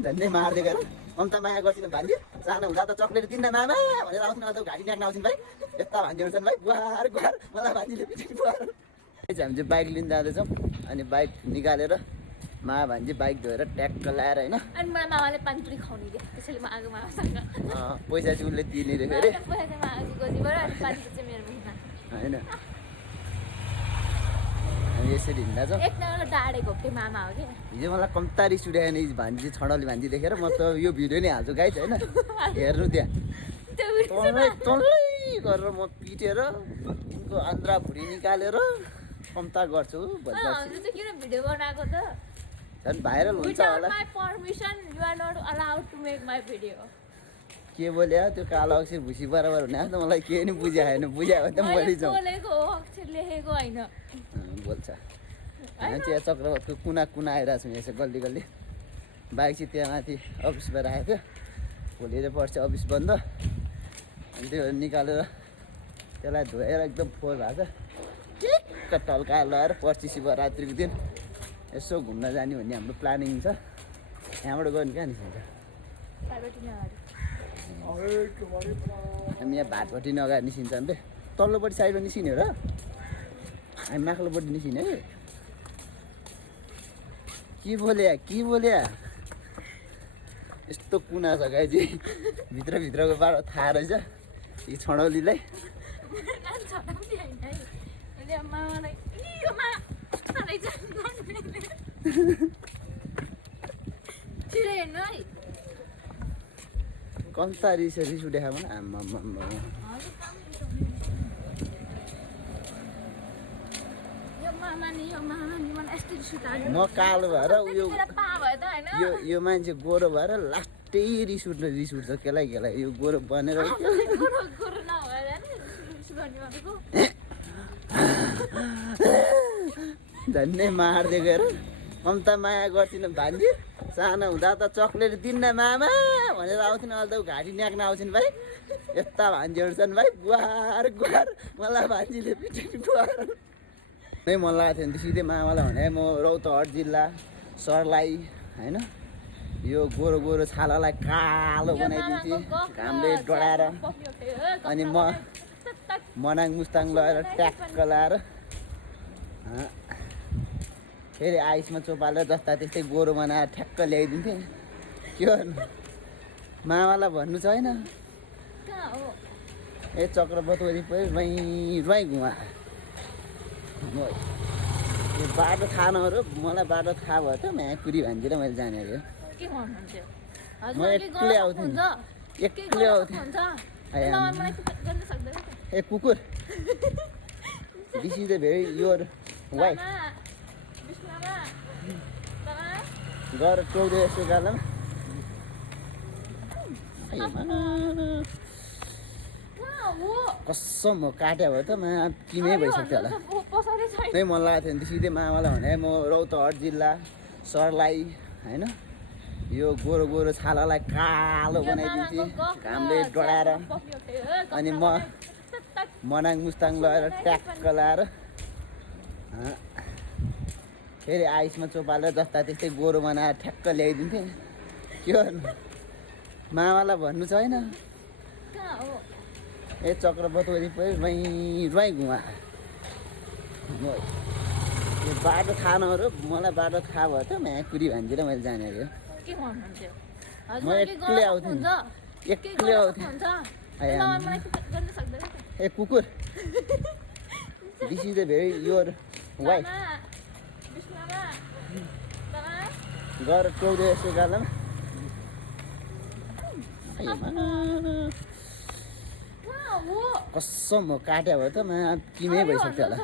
धन्य मारिदिएको र ममता माया गर्छिन् भान्जी सानो हुँदा त चक्लेट दिन्न मामा भनेर आउँछन् त गाडी न्याक्न आउँछन् भाइ यस्ता भान्जीहरू छन् भाइ गुहार गुहार मलाई भान्जीले पिछे गुहार हामी चाहिँ बाइक लिन जाँदैछौँ अनि बाइक निकालेर मा भान्जी बाइक धोएर ट्याक्क लाएर होइन अनि मलाई मामाले पानीपुरी खुवाउने रे त्यसैले म आगो मामासँग पैसा चाहिँ उसले दिने रे फेरि पैसा चाहिँ मामाको गोजीबाट अनि पानीपुरी चाहिँ मेरो मुखमा होइन हामी यसरी हिँड्दा छ एक नम्बर डाडे घोप्टे मामा हो कि हिजो मलाई कम्ता रिस उठाएन यी भान्जी छडली भान्जी देखेर म त यो भिडियो नै हाल्छु गाइस होइन हेर्नु त्यहाँ तल्लै गरेर म पिटेर उनको आन्द्रा भुँडी निकालेर कम्ता गर्छु हजुर चाहिँ किन भिडियो बनाएको त झन् भाइरल हुन्छ होला my permission you are not allowed to make my video के बोल्यो त्यो कालो अक्षर भुसी बराबर हुने त मलाई केही नि बुझाएन बुझायो भने त बढी जाउँ बोलेको हो अक्षर लेखेको होइन बोल्छ हामी त्यहाँ चक्रवतको कुना कुना आइरहेको छौँ यसो गल्ली गल्ली बाइक चाहिँ त्यहाँ माथि अफिसमा राखेको थियो भोलि पर्छ अफिस बन्द अनि त्यो निकालेर त्यसलाई धोएर एकदम फोहोर भएको छ टिक्क टल्का लगाएर पर्सि शिवरात्रिको दिन यसो घुम्न जाने भन्ने हाम्रो प्लानिङ छ यहाँबाट गयो भने कहाँ निस्किन्छ हामी यहाँ भाटपट्टि नगएर निस्किन्छ भने तल्लोपट्टि साइडमा निस्किने हो र हामी माथिल्लोपट्टि निस्किने है के बोल्या यस्तो कुना छ गाई चाहिँ भित्रको बाटो थाहा रहेछ यी छडौलीलाई कन्ता रिस उठेको भने आम्मा म कालो भएर यो मान्छे गोरो भएर लास्टै रिस उठ्छ केलाई यो गोरो बनेर धन्य मारिदिएको र ममता माया गर्छिन् भान्जी सानो हुँदा त चक्लेट दिन्न मामा भनेर आउँछन् अहिले त घाँटी न्याक्न आउँछन् भाइ यस्ता भान्जीहरू छन् भाइ गुहार गुहार मलाई भान्जीले पिछे गुहार नै मन लागेको थियो नि सिधै मामालाई भने म रौतहट जिल्ला सर्लाही होइन यो गोरो गोरो छालालाई कालो बनाइदिन्छु घामले डढाएर अनि म मनाङ मुस्ताङ लगाएर ट्याक्क लाएर फेरि आइसमा चोपालेर जस्ता त्यस्तै गोरो बनाएर ठ्याक्क ल्याइदिन्थेँ के गर्नु मामालाई भन्नु छ होइन ए चक्रवत वरिपरि रुवाई घुमा यो बाटो थाहा नगरो मलाई बाटो थाहा भयो त म्याकुरी भान्जेर मैले जाने अरे म एक्लै आउँथेँ ए कुकुर this is the very your wife गएर टोक्दै यस्तो गालामा कसम म काट्यो भयो त मा किनै भइसक्यो होला त्यही मन लागेको थियो नि सिधै मामालाई भने म रौतहट जिल्ला सर्लाही होइन यो गोरो गोरो छालालाई कालो बनाइदिन्छु घामले डढाएर अनि म मनाङ मुस्ताङ लगाएर ट्याक्क लाएर फेरि आइसमा चोपालेर जस्ता त्यस्तै गोरो बनाएर ठ्याक्क ल्याइदिन्थेँ के गर्नु मामालाई भन्नु छ होइन ए चक्रवत वरिपरि रुवाई घुमा यो बाटो थाहा नगरो मलाई बाटो थाहा भयो त म्याकुरी भान्जेर मैले जाने अरे म एक्लै आउँथेँ ए कुकुर this is the very your wife गएर टोक्दै यस्तो गालामा कसम म काट्यो भयो त मा किनै भइसक्यो होला